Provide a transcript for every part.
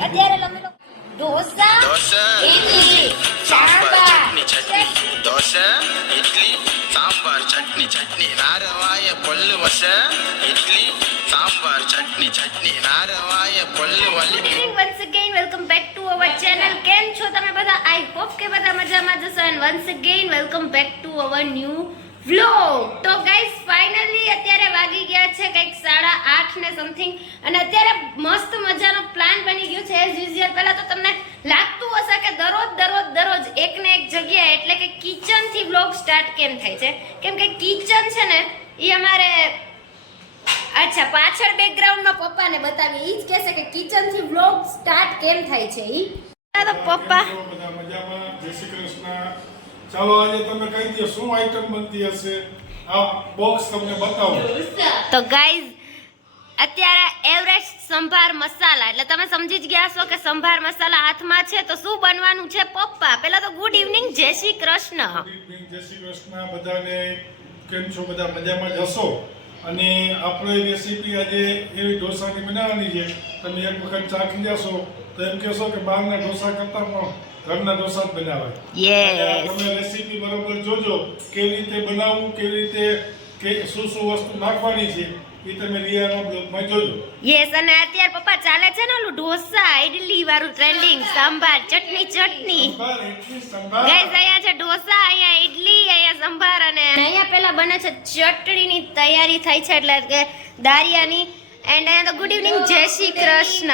અત્યારે તમે લોકો ઢોસા ઇડલી સાંભાર ચટણી ચટણી દોસા ઇડલી સાંભાર ચટણી ચટણી નારવાય கொல்லு வச இட்லி சாம்பார் சட்னி ચટણી નારવાય கொல்லு વલી once again welcome back to our channel કેમ છો તમે બધા આઈ હોપ કે બધા મજામાં જશો and once again welcome back to our new vlog તો ગાઈસ ફાઇનલી અત્યારે વાગી ગયા છે કંઈક સાડા આઠ ને સમથિંગ અને અત્યારે મસ્ત મજાનો પ્લાન બની ગયો છે. એઝ યુઝ્યુઅલ પહેલા તો તમને લાગતું હશે કે દરરોજ દરરોજ દરરોજ એક ને એક જગ્યાએ એટલે કે કિચનથી વ્લોગ સ્ટાર્ટ કેમ થાય છે? કેમ કે કિચન છે ને એ અમારે અચ્છા, પાછળ બેકગ્રાઉન્ડમાં પપ્પાને બતાવી એ જ કહેશે કે કિચનથી વ્લોગ સ્ટાર્ટ કેમ થાય છે એ પપ્પા કેમ છો બધા મજામાં જય શ્રી કૃષ્ણ ચાલો આજે તમે કહી દો શું આઈટમ બનતી હશે? આ બોક્સ તમને બતાવો. તો ગાઈઝ અત્યારે એવરેસ્ટ સંભાર મસાલા એટલે તમે સમજી જ ગયા છો કે સંભાર મસાલા હાથમાં છે તો શું બનવાનું છે પપ્પા? પહેલા તો ગુડ ઇવનિંગ જય શ્રી કૃષ્ણ. ગુડ ઇવનિંગ જય શ્રી કૃષ્ણ બધાને કેમ છો? બધા મજામાં જ હશો? અને આપણે રેસીપી આજે એવી ઢોસાની બનાવવાની છે. તમે એક વખત ચાખી જશો તો એમ કહેશો કે બહારના ઢોસા કરતાં પણ ઘરના ઢોસા જ બનાવાય. યસ તમે રેસીપી બરોબર જોજો કેવી રીતે બનાવવું કેવી રીતે કે શું શું વસ્તુ નાખવાની છે એ તમે રિયાના બ્લોગમાં જોજો. યસ અને અત્યારે પપ્પા ચાલે છે ને ઓલું ઢોસા ઇડલી વાળું ટ્રેન્ડિંગ સંભાર ચટણી ચટણી. સંભાર એટલી સંભાર. ગાઈઝ અહીંયા છે ઢોસા અહીંયા ઇડલી અહીંયા સંભાર અને અહીંયા પેલા બને છે ચટણીની તૈયારી થાય છે એટલે કે દારિયાની. એન્ડ અહીંયા તો ગુડ ઇવનિંગ જય શ્રી કૃષ્ણ.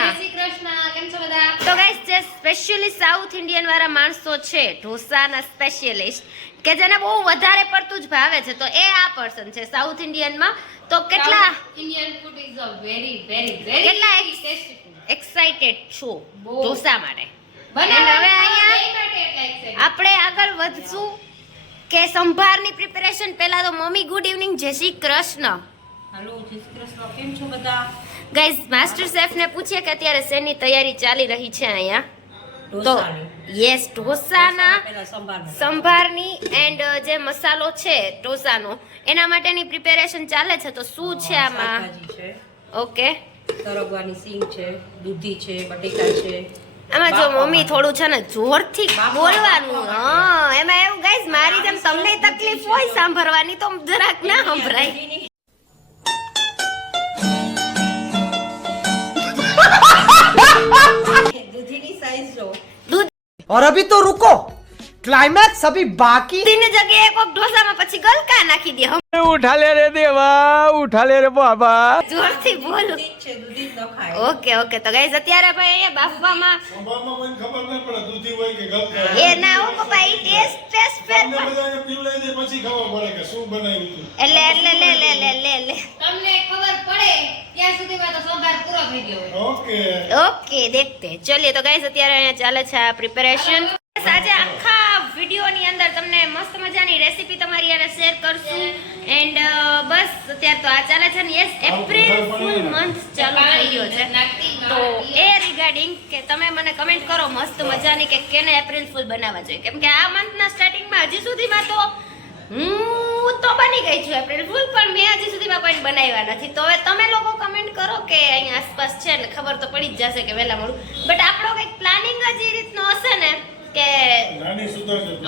તો ગાઈઝ જે સ્પેશિયલી સાઉથ ઇન્ડિયન વાળા માણસો છે ઢોસાના સ્પેશિયલિસ્ટ કે જેને બહુ વધારે પડતું જ ભાવે છે તો એ આ પર્સન છે સાઉથ ઇન્ડિયનમાં તો કેટલા Indian food is a very very very કેટલા એક્સાઇટેડ છો. ઢોસા માટે? હવે અહીંયા. આપણે આગળ વધશું કે સંભારની પ્રિપેરેશન પહેલા તો મમ્મી ગુડ ઇવનિંગ જય શ્રી કૃષ્ણ. હેલો જય શ્રી કૃષ્ણ. કેમ છો બધા? ગાઈઝ માસ્ટર શેફને પૂછીએ કે અત્યારે શેની તૈયારી ચાલી રહી છે અહીંયા? તો. યસ ઢોસાના સંભારની એન્ડ જે મસાલો છે ઢોસાનો એના માટેની પ્રિપેરેશન ચાલે છે. તો શું છે આમાં? ઓકે સરગવાની સિંગ છે દૂધી છે બટેકા છે. આમાં જો મમ્મી થોડું છે ને જોરથી બોલવાનું. હા એમાં એવું ગાઈઝ મારી જેમ તમને તકલીફ હોય સાંભળવાની તો જરાક ના સંભળાય. Daiso. Dude. Arabito Ruko. Climax અભી બાકી તીન જગ્યાએ કોક ઢોસામાં પછી ગલકા નાખી દે હમ ઉઠા લે રે દેવા ઉઠા લે રે બાબા જોરથી બોલ ઓકે ઓકે તો ગાઈસ અત્યારે ભાઈ એ બાફવામાં બાફવામાં ખબર ન પડે દૂધી હોય કે ગલકા એ ના ઓ પપ્પા ઈ ટેસ્ટ ટેસ્ટ પર તમને બધાને પીવડાઈ દે પછી ખબર પડે કે શું બનાવ્યું એટલે એટલે લે લે લે લે લે. તમને ખબર પડે ત્યાં સુધીમાં તો સંભાર પૂરો થઈ ગયો ઓકે. ઓકે દેખતે. ચલિए તો ગાઈસ અત્યારે અહીંયા ચાલે છે પ્રિપેરેશન આજે આખા તમને મસ્ત મજાની રેસીપી તમારી યાર શેર કરશું. એન્ડ બસ અત્યારે તો આ ચાલે છે ને. યસ એપ્રિલ ફૂલ મંથ ચાલુ થઈ ગયો છે. તો એ રિગાર્ડિંગ કે તમે મને કમેન્ટ કરો મસ્ત મજાની કે કેને એપ્રિલ ફૂલ બનાવવા જોઈએ. કેમ કે આ મંથના સ્ટાર્ટિંગમાં હજી સુધીમાં તો હું તો બની ગઈ છું એપ્રિલ ફૂલ પણ મેં હજી સુધીમાં કોઈ બનાવ્યા નથી. તો હવે તમે લોકો કમેન્ટ કરો કે અહીંયા આસપાસ છે ને ખબર તો પડી જ જશે કે વહેલા મોડું બટ આપણો કંઈક પ્લાનિંગ જ એ રીતનો હશે ને કે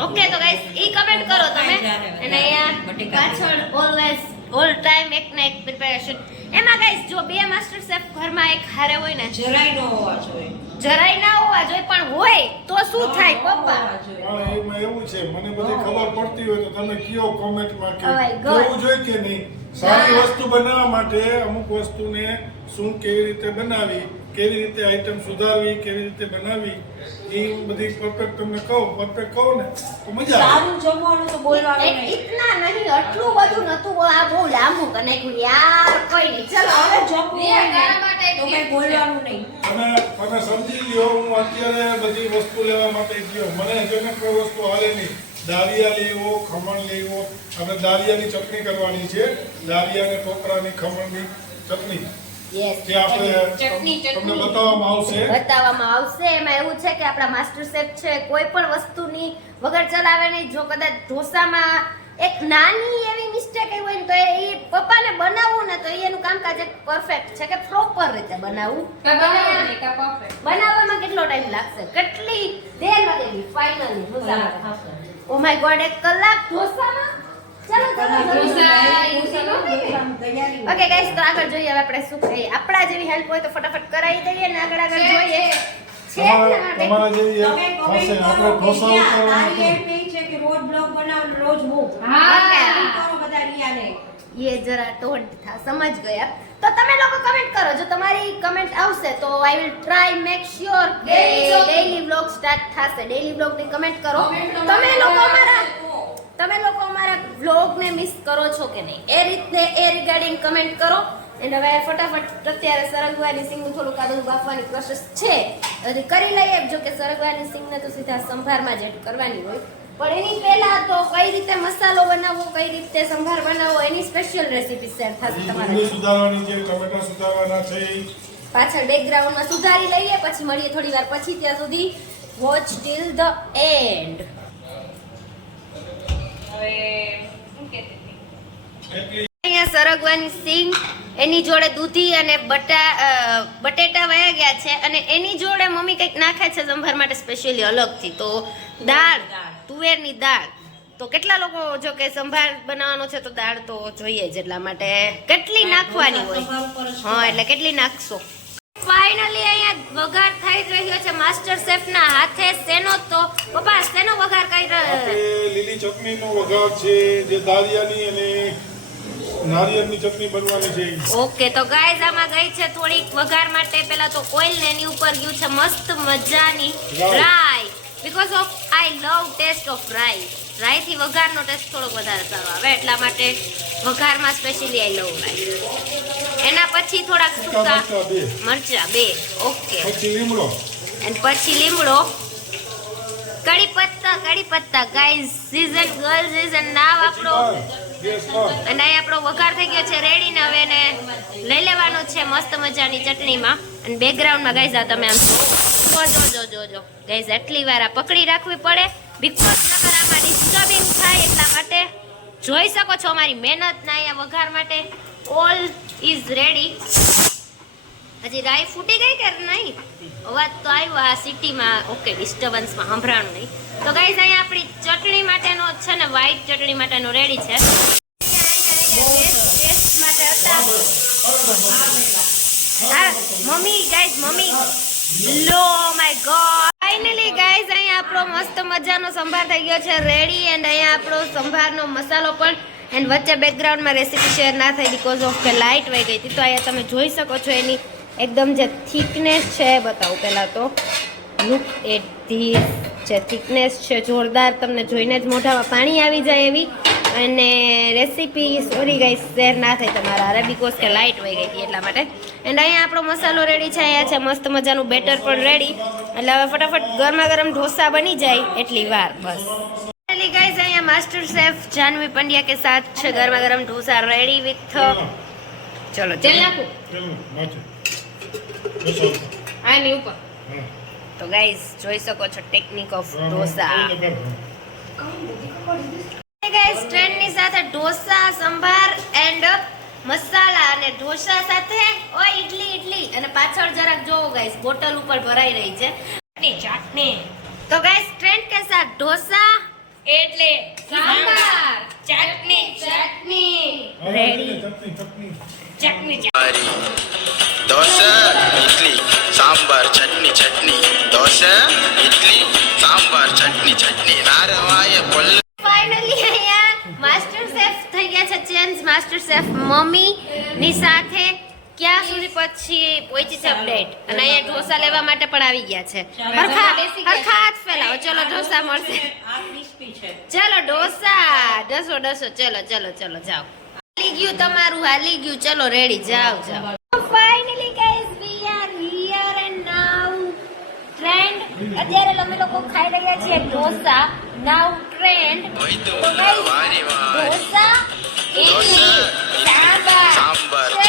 ઓકે તો ગાઈસ ઈ કમેન્ટ કરો તમે. અને અહીંયા પાછળ ઓલવેઝ ઓલ ટાઈમ એક ને એક પ્રિપેરેશન એમાં ગાઈસ જો બે માસ્ટર શેફ ઘરમાં એક હારે હોય ને જરાય ન હોવા જોઈએ. જરાય ના હોવા જોઈએ પણ હોય તો શું થાય પપ્પા? પણ એમાં એવું છે. મને બધી ખબર પડતી હોય તો તમે કયો કોમેન્ટમાં કે કેવું જોઈએ કે નહીં? સારી વસ્તુ બનાવવા માટે અમુક વસ્તુને શું કેવી રીતે બનાવી કેવી રીતે આઈટમ સુધારવી કેવી રીતે બનાવી એ બધી પરફેક્ટ તમને કહું પરફેક્ટ કહું ને તો મજા આવે. સારું જમવાનું તો બોલવાનું નહીં. ઇતના નહીં આટલું બધું નતું આ બહુ લાંબુ કનાખ્યું યાર કોઈ નહીં. ચલો હવે જમવું તો કઈ બોલવાનું નહીં. તમે તમે સમજી લ્યો હું અત્યારે બધી વસ્તુ લેવા માટે ગયો. મને જેને કોઈ વસ્તુ હાલે નહીં. દાળિયા લેવો ખમણ લેવો આપણે દાળિયાની ચટણી કરવાની છે. દાળિયા અને ટોકરાની ખમણની ચટણી. યસ જે આપણે ચટણી, તમને બતાવવામાં આવશે. બતાવવામાં આવશે. એમાં એવું છે કે આપણા માસ્ટર શેફ છે કોઈ પણ વસ્તુની વગર ચલાવે નહીં. જો કદાચ ઢોસામાં એક નાની એવી મિસ્ટેક હોય ને તો એ પપ્પાને બનાવવું ને તો એનું કામકાજ એક પરફેક્ટ છે કે પ્રોપર રીતે બનાવવું. બનાવવામાં કેટલો ટાઈમ લાગશે? કેટલી દેર finally dosa oh my god એક કલાક ઢોસામાં? ઓકે ગાઈસ તો આગળ જોઈએ હવે આપણે શું ખાઈએ. આપણા જેવી હેલ્પ હોય તો ફટાફટ કરાવી દઈએ ને આગળ આગળ જોઈએ. છે. તમારા જેવી હશે આપણે ઢોસા ઉતારવાનું છે કે રોજ બ્લોગ બનાવ રોજ હું? હા. કરો બધા રિયાને. યે જરા ટોન્ટ થા સમજ ગયા તમે લોકો કમેન્ટ કરો. જો તમારી કમેન્ટ આવશે તો I will try make sure કે ડેઈલી વ્લોગ સ્ટાર્ટ થશે. ડેઈલી વ્લોગની કમેન્ટ કરો. તમે લોકો અમારા તમે લોકો અમારા વ્લોગ ને મિસ કરો છો કે નહીં? એ રીતને એ રિગાર્ડિંગ કમેન્ટ કરો. એન્ડ હવે ફટાફટ અત્યારે સરગવાની સિંગનું થોડુંક આ બાફવાની પ્રોસેસ છે. હજી કરી લઈએ. જો કે સરગવાની સિંગને તો સીધા સંભારમાં જ એડ કરવાની હોય. પણ એની પહેલા તો કઈ રીતે મસાલો બનાવવો કઈ રીતે સંભાર બનાવવો એની સ્પેશિયલ રેસીપી શેર થશે તમારે. સુધારવાની છે ટમેટા સુધારવાના છે. પાછળ બેકગ્રાઉન્ડમાં સુધારી લઈએ પછી મળીએ થોડી વાર પછી ત્યાં સુધી વોચ ટિલ ધ એન્ડ અહીંયા સરગવાની સિંગ એની જોડે દૂધી અને બટા બટેટા વયા ગયા છે અને એની જોડે મમ્મી કંઈક નાખે છે સંભાર માટે સ્પેશિયલી અલગથી તો દાળ. દાળ. તુવેરની દાળ. તો કેટલા લોકો જો કે સંભાર બનાવવાનો છે તો દાળ તો જોઈએ જ એટલા માટે. કેટલી નાખવાની હોય? હા એટલે કેટલી નાખશો? ફાઇનલી અહીંયા વઘાર થઈ રહ્યો છે માસ્ટર શેફના હાથે સેનો તો પપ્પા સેનો વઘાર કરી રહ્યો લીલી ચટણીનો વઘાર છે જે દાળિયાની અને નારિયેળની ચટણી બનવાની છે. ઓકે તો ગાઈઝ આમાં ગઈ છે થોડીક વઘાર માટે. પહેલા તો ઓઇલ ને એની ઉપર ગયું છે મસ્ત મજાની રાઈ. Because of I love taste of rai રાઈ થી વઘારનો ટેસ્ટ થોડોક વધારે સારો આવે. એટલા માટે વઘારમાં સ્પેશિયલી આઈ લવ રાઈ એના પછી થોડાક સૂકા મરચાં બે. ઓકે પછી લીમડો. અને પછી લીમડો. કડી પત્તા કડી પત્તા. Guys season girls season now આપણો અને અહીં આપણો વઘાર થઈ ગયો છે રેડી ને હવે એને લઈ લેવાનો છે મસ્ત મજાની ચટણીમાં. અને બેકગ્રાઉન્ડમાં ગાઈઝ આ તમે આમ જો જો જો જો જો. ગાઈઝ એટલી વાર આ પકડી રાખવી પડે. બિકોઝ નકર આમાં ડિસ્ટર્બિંગ થાય એટલા માટે. જોઈ શકો છો અમારી મહેનતના અહીંયા વઘાર માટે. ઓલ ઇઝ રેડી હજી રાઈ ફૂટી ગઈ કે નહીં? અવાજ તો આવ્યો આ સિટીમાં ઓકે ડિસ્ટર્બન્સમાં સંભળાણું નહીં. તો ગાઈઝ અહીંયા આપણી ચટણી માટેનો છે ને વ્હાઈટ ચટણી માટેનો રેડી છે. ટેસ્ટ માટે હતા. Mummy guys mummy. Law my god finally guys અહીંયા આપણો મસ્ત મજાનો સંભાર થઈ ગયો છે. રેડી એન્ડ અહીંયા આપણો સંભારનો મસાલો પણ. એન્ડ વચ્ચે બેકગ્રાઉન્ડમાં રેસીપી શેર ના થઈ બીકોઝ ઓફ કે લાઇટ વહી ગઈ હતી. તો અહીંયા તમે જોઈ શકો છો એની એકદમ જે થિકનેસ છે એ બતાવું પહેલાં તો. લુક એટ ધીસ જે થિકનેસ છે, જોરદાર. તમને જોઈને જ મોઢામાં પાણી આવી જાય એવી. અને રેસીપી સોરી ગાઈસ શેર ના થાય તમારા. અરે બીકોઝ કે લાઇટ વહી ગઈ હતી એટલા માટે. એન્ડ અહીંયા આપણો મસાલો રેડી છે અહીંયા છે મસ્ત મજાનું બેટર પણ રેડી એટલે હવે ફટાફટ ગરમા ગરમ ઢોસા બની જાય એટલી વાર બસ. ગાઈસ અહીંયા માસ્ટર શેફ જાનવી પંડ્યા કે સાથ છે ગરમા ગરમ ઢોસા રેડી વિથ ચલો તેલ ચલો. નાખું. ઉપર. તો ગાઈઝ જોઈ શકો છો ટેકનિક ઓફ ઢોસા. સ્ટ્રેન્ડની સાથે ઢોસા સંભાર એન્ડ મસાલા અને ઢોસા સાથે ઓ ઇડલી ઇડલી અને પાછળ જરાક જોવો ગાઈસ બોટલ ઉપર ભરાઈ રહી છે. ચટણી ચટણી. તો ગાઈસ ટ્રેન્ડ કે સાથ ઢોસા એટલે સંભાર. ચટણી ચટણી. રેડી. ચટણી ચટણી. ઢોસા ઇડલી સાંભાર ચટણી ચટણી. ઢોસા ઇડલી சாம்பார் சட்னி சட்னி வேற வாய મમ્મીની સાથે ક્યાં સુધી પછી પહોંચી છે અપડેટ અને અહીંયા ઢોસા લેવા માટે પણ આવી ગયા છે. હરખા હરખા હાથ ફેલાવો. ચલો ઢોસા મળશે. ચલો ઢોસા. ડસો ડસો. ચલો ચલો ચલો જાઓ. હાલી ગયું તમારું હાલી ગયું. ચલો રેડી જાઓ જાઓ. Finally guys we are here and now trend અત્યારે અમે લોકો ખાઈ રહ્યા છીએ ઢોસા. નાઉ ટ્રેન્ડ તો ગાઈસ ઢોસા 我是你的掌门